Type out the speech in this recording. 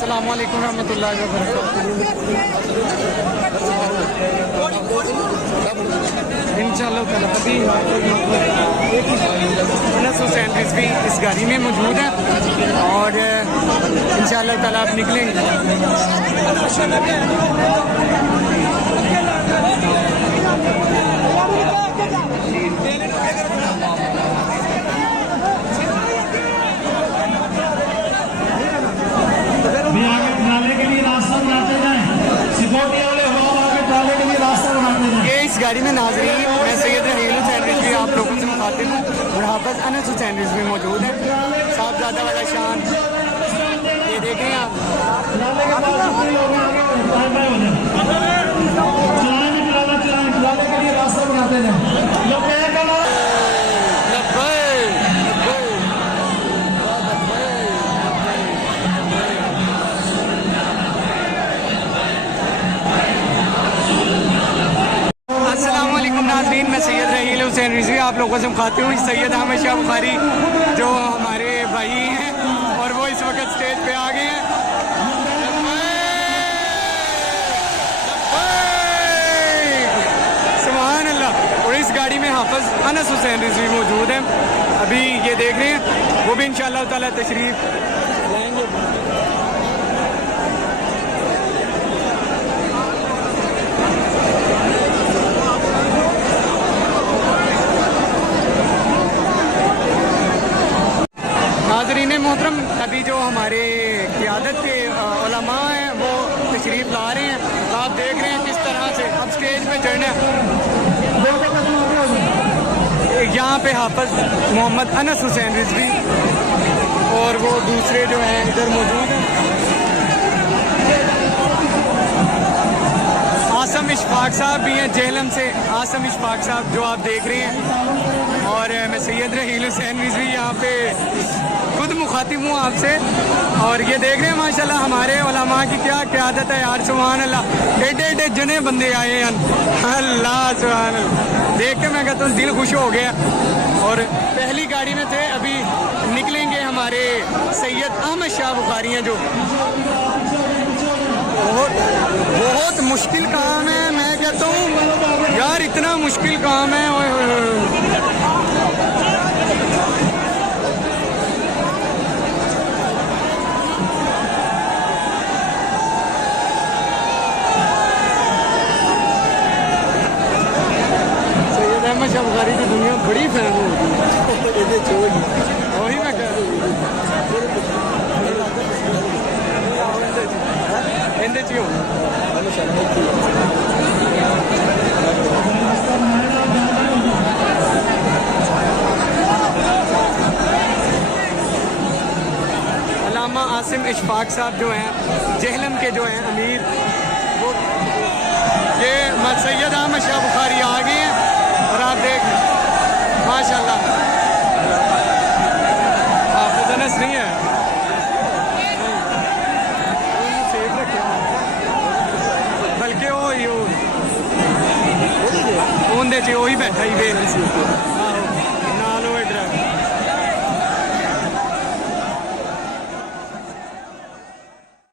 अस्सलाम वालेकुम रहमतुल्लाहि व बरकातुहू। इंशाअल्लाह ताला अभी अनस हुसैन रिजवी इस गाड़ी में मौजूद है और इंशाअल्लाह ताला आप निकलेंगे। इस गाड़ी में नाजरीन मैं सैयद रहील हुसैन रिजवी आप लोगों से मुखातिब हूँ और हाफिज अनस हुसैन रिजवी मौजूद है। साहबजादा वाला शान ये देखें आप। नाज़रीन मैं सैयद रहील हुसैन रिजवी आप लोगों से मुखातिब हूँ। सैयद अहमद शाह बुखारी जो हमारे भाई हैं और वो इस वक्त स्टेज पे आ गए हैं। सुभान अल्लाह। और इस गाड़ी में हाफिज अनस हुसैन रिजवी मौजूद हैं, अभी ये देख रहे हैं, वो भी इंशाअल्लाह ताला तशरीफ लाएंगे। नाज़रीन मोहतरम अभी जो हमारे क़ियादत के उलमा हैं वो तशरीफ़ ला रहे हैं, आप देख रहे हैं किस तरह से अब स्टेज पे चढ़ना है। यहाँ पे हाफिज मोहम्मद अनस हुसैन रिजवी और वो दूसरे जो हैं इधर मौजूद हैं। आसम इशफाक साहब भी हैं जेहलम से, आसम इशफाक साहब जो आप देख रहे हैं। और मैं सैयद रहील हुसैन रिजवी यहाँ पे खुद मुखातिब हूँ आपसे और ये देख रहे हैं माशाल्लाह हमारे उलमा की क्या क़ियादत है यार। सुभान अल्लाह, एडे एडे जने बंदे आए हैं, अल्लाह सुभान अल्लाह। देख के मैं कहता हूँ दिल खुश हो गया। और पहली गाड़ी में थे, अभी निकलेंगे हमारे सैयद अहमद शाह बुखारी हैं जो बहुत मुश्किल काम है। मैं कहता हूँ यार इतना मुश्किल काम है। शाह बुखारी की दुनिया बड़ी फैन होगी, वही मैं कह रहा हूँ। अल्लामा आसिम इशफाक साहब जो हैं जेहलम के जो हैं अमीर, वो ये सैयद अहमद शाह बुखारी आ गए हैं और आप देख माशाल्लाह हाफिज अनस नहीं है, सेफ रखे बल्कि वो उनके च बैठा ही बेल।